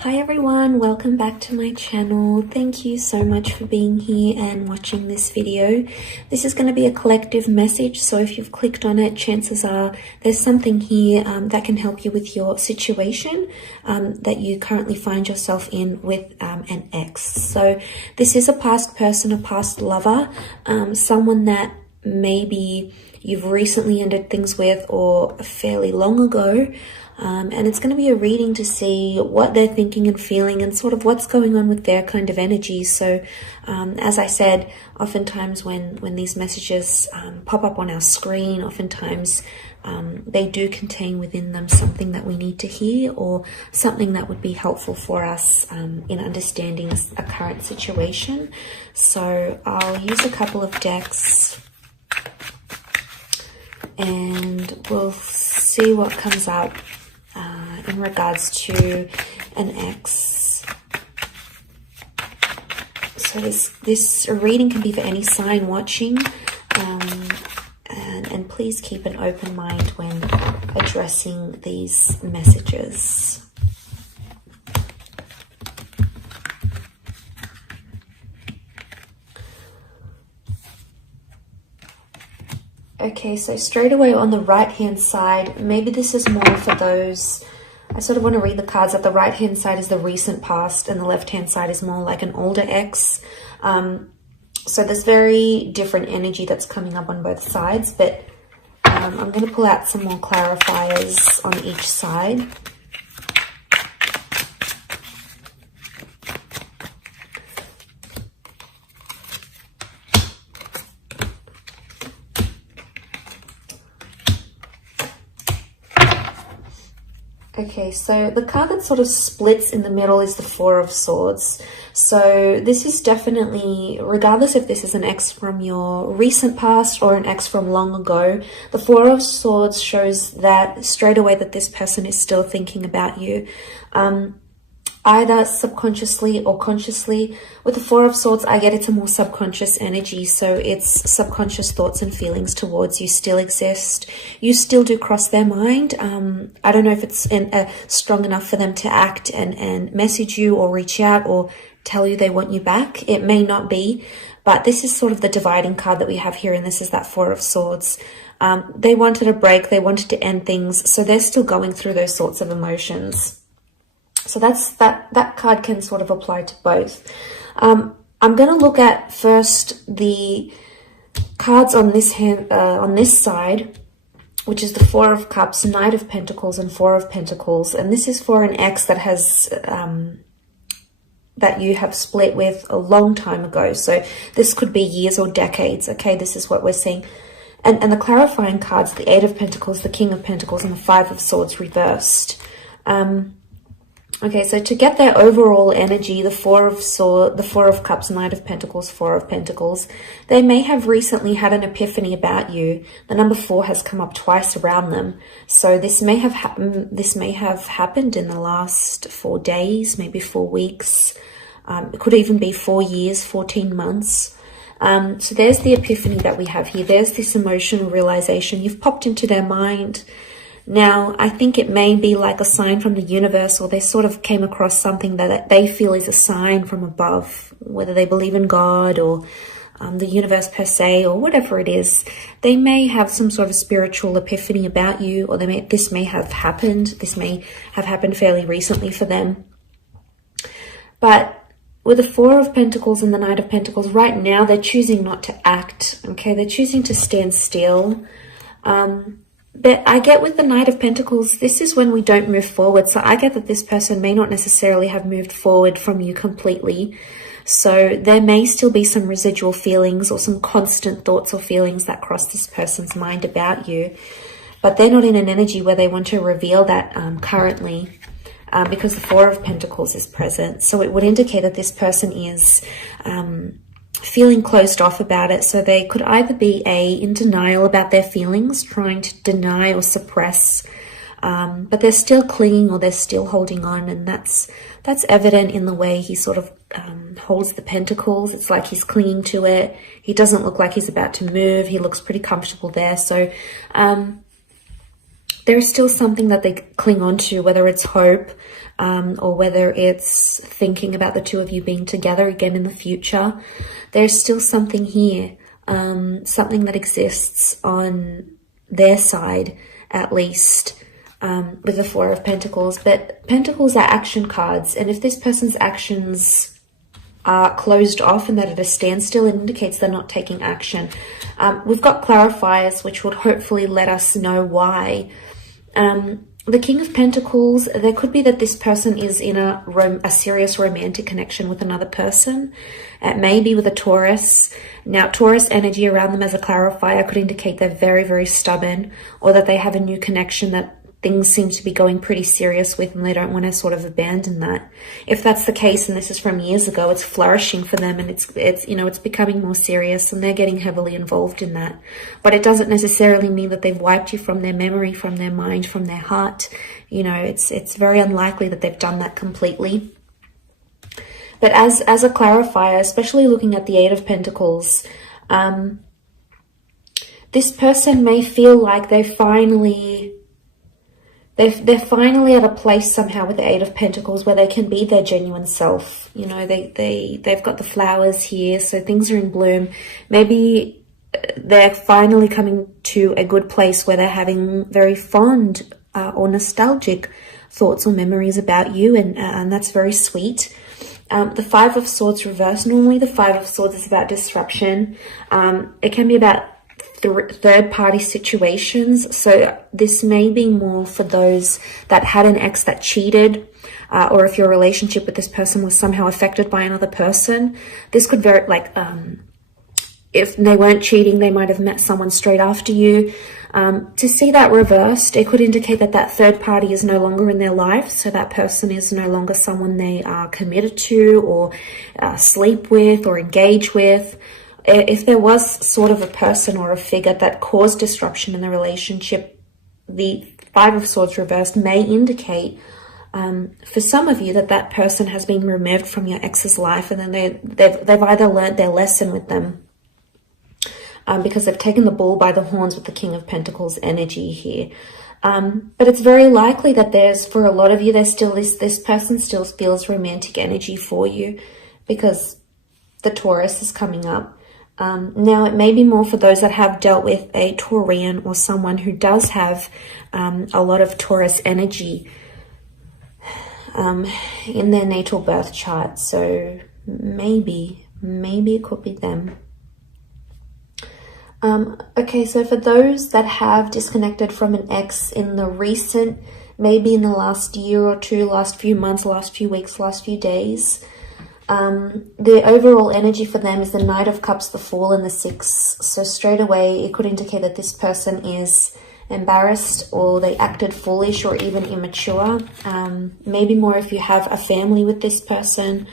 Hi everyone, welcome back to my channel. Thank you so much for being here and watching this video. This is going to be a collective message, so if you've clicked on it, chances are there's something here that can help you with your situation that you currently find yourself in with an ex. So this is a past person, a past lover, someone that maybe you've recently ended things with or fairly long ago. And it's going to be a reading to see what they're thinking and feeling and sort of what's going on with their kind of energy. So as I said, oftentimes when these messages pop up on our screen, oftentimes they do contain within them something that we need to hear or something that would be helpful for us in understanding a current situation. So I'll use a couple of decks and we'll see what comes up in regards to an ex. So this reading can be for any sign watching, and please keep an open mind when addressing these messages. Okay, so straight away on the right-hand side, maybe this is more for those, I sort of want to read the cards that the right-hand side is the recent past and the left-hand side is more like an older ex. So there's very different energy that's coming up on both sides, but I'm going to pull out some more clarifiers on each side. Okay, so the card that sort of splits in the middle is the Four of Swords. So this is definitely, regardless if this is an ex from your recent past or an ex from long ago, the Four of Swords shows that straight away that this person is still thinking about you. Either subconsciously or consciously. With the Four of Swords, I get it's a more subconscious energy. So it's subconscious thoughts and feelings towards you still exist. You still do cross their mind. I don't know if it's strong enough for them to act and message you or reach out or tell you they want you back. It may not be, but this is sort of the dividing card that we have here. And this is that Four of Swords. They wanted a break. They wanted to end things. So they're still going through those sorts of emotions. So that card can sort of apply to both. I'm going to look at first the cards on this hand, on this side, which is the Four of Cups, Knight of Pentacles, and Four of Pentacles. And this is for an ex that has that you have split with a long time ago. So this could be years or decades. Okay, this is what we're seeing. And the clarifying cards, the Eight of Pentacles, the King of Pentacles, and the Five of Swords reversed. Okay, so to get their overall energy, the Four of Cups, Knight of Pentacles, Four of Pentacles, they may have recently had an epiphany about you. The number 4 has come up twice around them. So this may have happened in the last 4 days, maybe 4 weeks. It could even be 4 years, 14 months. So there's the epiphany that we have here. There's this emotional realization. You've popped into their mind. Now, I think it may be like a sign from the universe, or they sort of came across something that they feel is a sign from above, whether they believe in God or the universe per se, or whatever it is. They may have some sort of spiritual epiphany about you, or this may have happened. This may have happened fairly recently for them. But with the Four of Pentacles and the Knight of Pentacles, right now they're choosing not to act. Okay, they're choosing to stand still. But I get with the Knight of Pentacles, this is when we don't move forward. So I get that this person may not necessarily have moved forward from you completely. So there may still be some residual feelings or some constant thoughts or feelings that cross this person's mind about you. But they're not in an energy where they want to reveal that currently because the Four of Pentacles is present. So it would indicate that this person is feeling closed off about it. So they could either be in denial about their feelings, trying to deny or suppress, but they're still clinging or they're still holding on. And that's evident in the way he sort of holds the pentacles. It's like he's clinging to it. He doesn't look like he's about to move. He looks pretty comfortable there. So there's still something that they cling on to, whether it's hope, or whether it's thinking about the two of you being together again in the future. There's still something here, something that exists on their side, at least, with the Four of Pentacles. But Pentacles are action cards, and if this person's actions are closed off and that at a standstill, it indicates they're not taking action. We've got clarifiers which would hopefully let us know why. The King of Pentacles, there could be that this person is in a serious romantic connection with another person. It may be with a Taurus. Now, Taurus energy around them as a clarifier could indicate they're very, very stubborn, or that they have a new connection that things seem to be going pretty serious with, and they don't want to sort of abandon that. If that's the case, and this is from years ago, it's flourishing for them, and it's becoming more serious, and they're getting heavily involved in that. But it doesn't necessarily mean that they've wiped you from their memory, from their mind, from their heart. It's very unlikely that they've done that completely. But as a clarifier, especially looking at the Eight of Pentacles, this person may feel like they're finally at a place somehow with the Eight of Pentacles where they can be their genuine self. They've got the flowers here, so things are in bloom. Maybe they're finally coming to a good place where they're having very fond or nostalgic thoughts or memories about you, and that's very sweet. The Five of Swords reversed. Normally the Five of Swords is about disruption. It can be about third-party situations. So this may be more for those that had an ex that cheated, or if your relationship with this person was somehow affected by another person. This could very, if they weren't cheating, they might have met someone straight after you. To see that reversed, it could indicate that third party is no longer in their life. So that person is no longer someone they are committed to, or sleep with, or engage with. If there was sort of a person or a figure that caused disruption in the relationship, the Five of Swords reversed may indicate for some of you that person has been removed from your ex's life, and then they've either learned their lesson with them, because they've taken the bull by the horns with the King of Pentacles energy here. But it's very likely that for a lot of you, there's still this person still feels romantic energy for you, because the Taurus is coming up. Now, it may be more for those that have dealt with a Taurian or someone who does have a lot of Taurus energy in their natal birth chart. So maybe it could be them. Okay, so for those that have disconnected from an ex in the recent, maybe in the last year or two, last few months, last few weeks, last few days, the overall energy for them is the Knight of Cups, the Fool, and the Six. So straight away, it could indicate that this person is embarrassed, or they acted foolish, or even immature. Maybe more if you have a family with this person.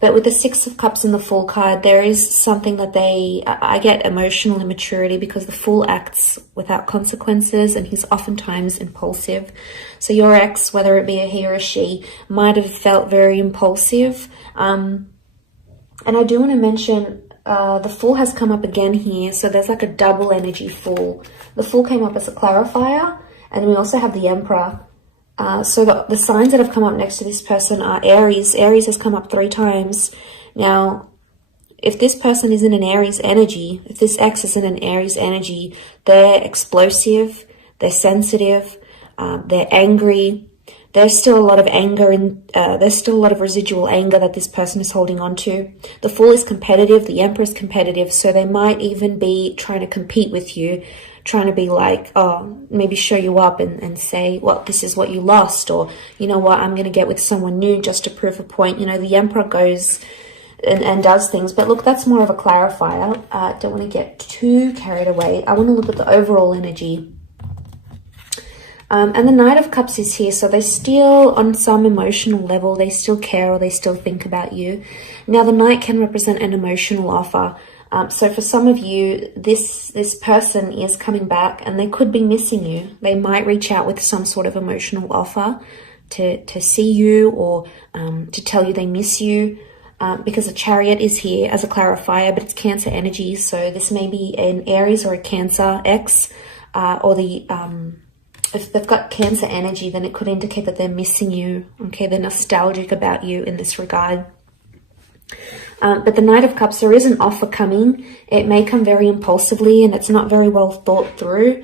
But with the Six of Cups and the Fool card, there is something that I get emotional immaturity, because the Fool acts without consequences, and he's oftentimes impulsive. So your ex, whether it be a he or a she, might have felt very impulsive. And I do want to mention, the Fool has come up again here. So there's like a double energy Fool. The Fool came up as a clarifier, and we also have the Emperor. So the signs that have come up next to this person are Aries. Aries has come up 3 times. Now, if this person is in an Aries energy, if this ex is in an Aries energy, they're explosive, they're sensitive, they're angry. There's still a lot of anger, and there's still a lot of residual anger that this person is holding on to. The Fool is competitive, the Emperor is competitive, so they might even be trying to compete with you, trying to be like, maybe show you up and say, well, this is what you lost, or, you know what, I'm going to get with someone new just to prove a point. The Emperor goes and does things. But look, that's more of a clarifier. Don't want to get too carried away. I want to look at the overall energy. And the Knight of Cups is here, so they still, on some emotional level, they still care, or they still think about you. Now, the Knight can represent an emotional offer. So for some of you, this person is coming back, and they could be missing you. They might reach out with some sort of emotional offer to see you, or to tell you they miss you, because the Chariot is here as a clarifier, but it's Cancer energy. So this may be an Aries or a Cancer ex, or the if they've got Cancer energy, then it could indicate that they're missing you. Okay, they're nostalgic about you in this regard. But the Knight of Cups, there is an offer coming. It may come very impulsively and it's not very well thought through.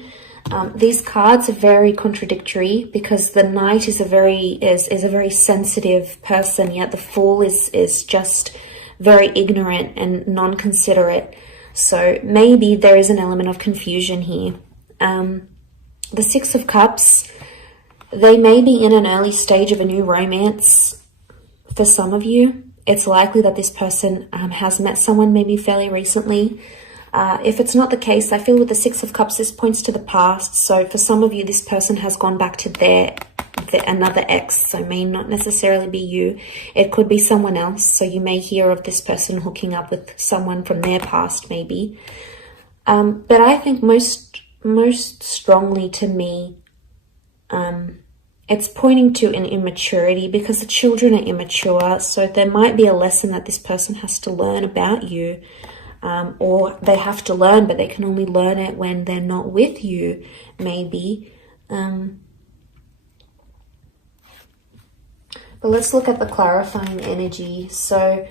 These cards are very contradictory because the Knight is a very sensitive person, yet the Fool is just very ignorant and non-considerate. So maybe there is an element of confusion here. The Six of Cups, they may be in an early stage of a new romance for some of you. It's likely that this person has met someone maybe fairly recently. If it's not the case, I feel with the Six of Cups, this points to the past. So for some of you, this person has gone back to another ex, so may not necessarily be you. It could be someone else. So you may hear of this person hooking up with someone from their past, maybe. But I think most strongly to me, it's pointing to an immaturity because the children are immature. So there might be a lesson that this person has to learn about you, or they have to learn, but they can only learn it when they're not with you, maybe. But let's look at the clarifying energy. So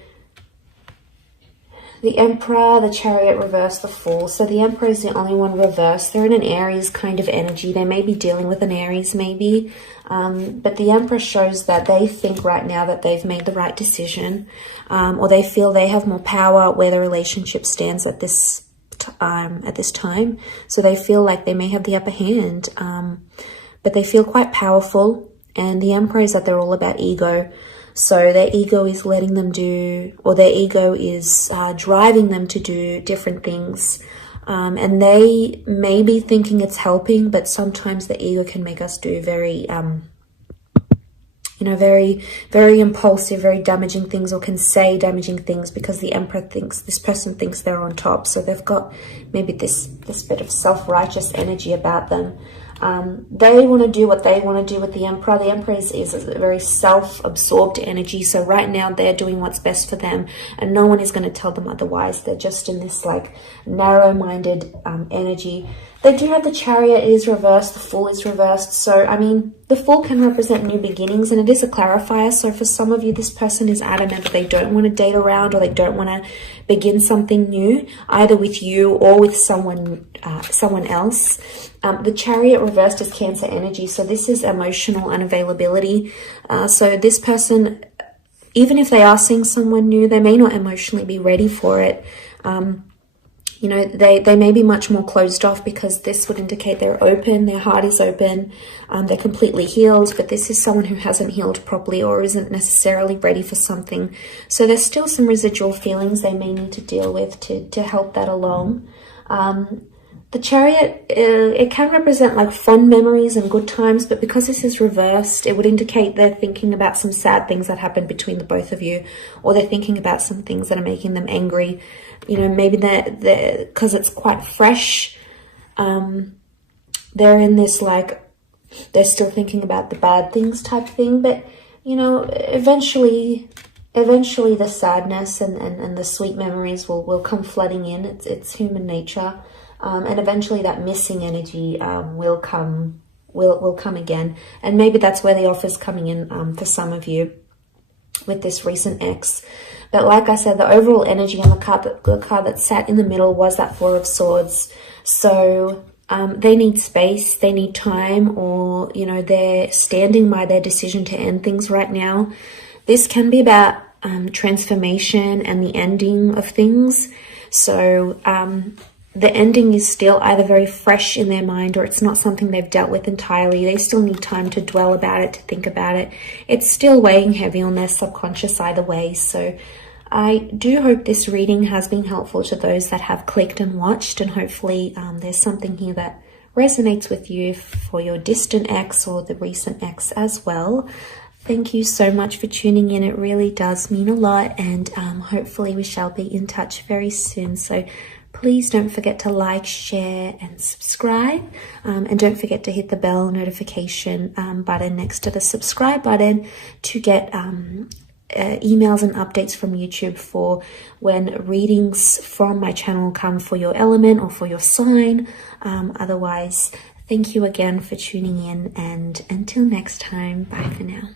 the Emperor, the Chariot reversed, the Fool. So the Emperor is the only one reversed. They're in an Aries kind of energy. They may be dealing with an Aries maybe. But the Emperor shows that they think right now that they've made the right decision. Or they feel they have more power where the relationship stands at this time. So they feel like they may have the upper hand. But they feel quite powerful. And the Emperor is that they're all about ego. So their ego is letting them do, or their ego is driving them to do different things. And they may be thinking it's helping, but sometimes the ego can make us do very, very, very impulsive, very damaging things, or can say damaging things because the Emperor thinks, this person thinks they're on top. So they've got maybe this bit of self-righteous energy about them. They want to do what they want to do with the Emperor. The Emperor is a very self-absorbed energy. So right now they're doing what's best for them and no one is going to tell them otherwise. They're just in this like narrow-minded energy. They do have the Chariot. It is reversed. The Fool is reversed. So, I mean, the Fool can represent new beginnings and it is a clarifier. So for some of you, this person is adamant that they don't want to date around or they don't want to begin something new, either with you or with someone else. The Chariot reversed is Cancer energy. So this is emotional unavailability. So this person, even if they are seeing someone new, they may not emotionally be ready for it. They may be much more closed off because this would indicate they're open, their heart is open, they're completely healed, but this is someone who hasn't healed properly or isn't necessarily ready for something. So there's still some residual feelings they may need to deal with to help that along. The Chariot, it can represent like fond memories and good times, but because this is reversed, it would indicate they're thinking about some sad things that happened between the both of you, or they're thinking about some things that are making them angry. Maybe they're because it's quite fresh. They're in this like, they're still thinking about the bad things type thing, but eventually the sadness and the sweet memories will come flooding in. It's human nature. And eventually that missing energy will come again. And maybe that's where the offer's coming in for some of you with this recent ex. But like I said, the overall energy on the card that sat in the middle was that Four of Swords. So they need space, they need time, or, they're standing by their decision to end things right now. This can be about transformation and the ending of things. So the ending is still either very fresh in their mind or it's not something they've dealt with entirely. They still need time to dwell about it, to think about it. It's still weighing heavy on their subconscious either way. So I do hope this reading has been helpful to those that have clicked and watched, and hopefully there's something here that resonates with you for your distant ex or the recent ex as well. Thank you so much for tuning in. It really does mean a lot, and hopefully we shall be in touch very soon. So please don't forget to like, share, and subscribe. And don't forget to hit the bell notification button next to the subscribe button to get emails and updates from YouTube for when readings from my channel come for your element or for your sign. Otherwise, Thank you again for tuning in, and until next time, bye for now.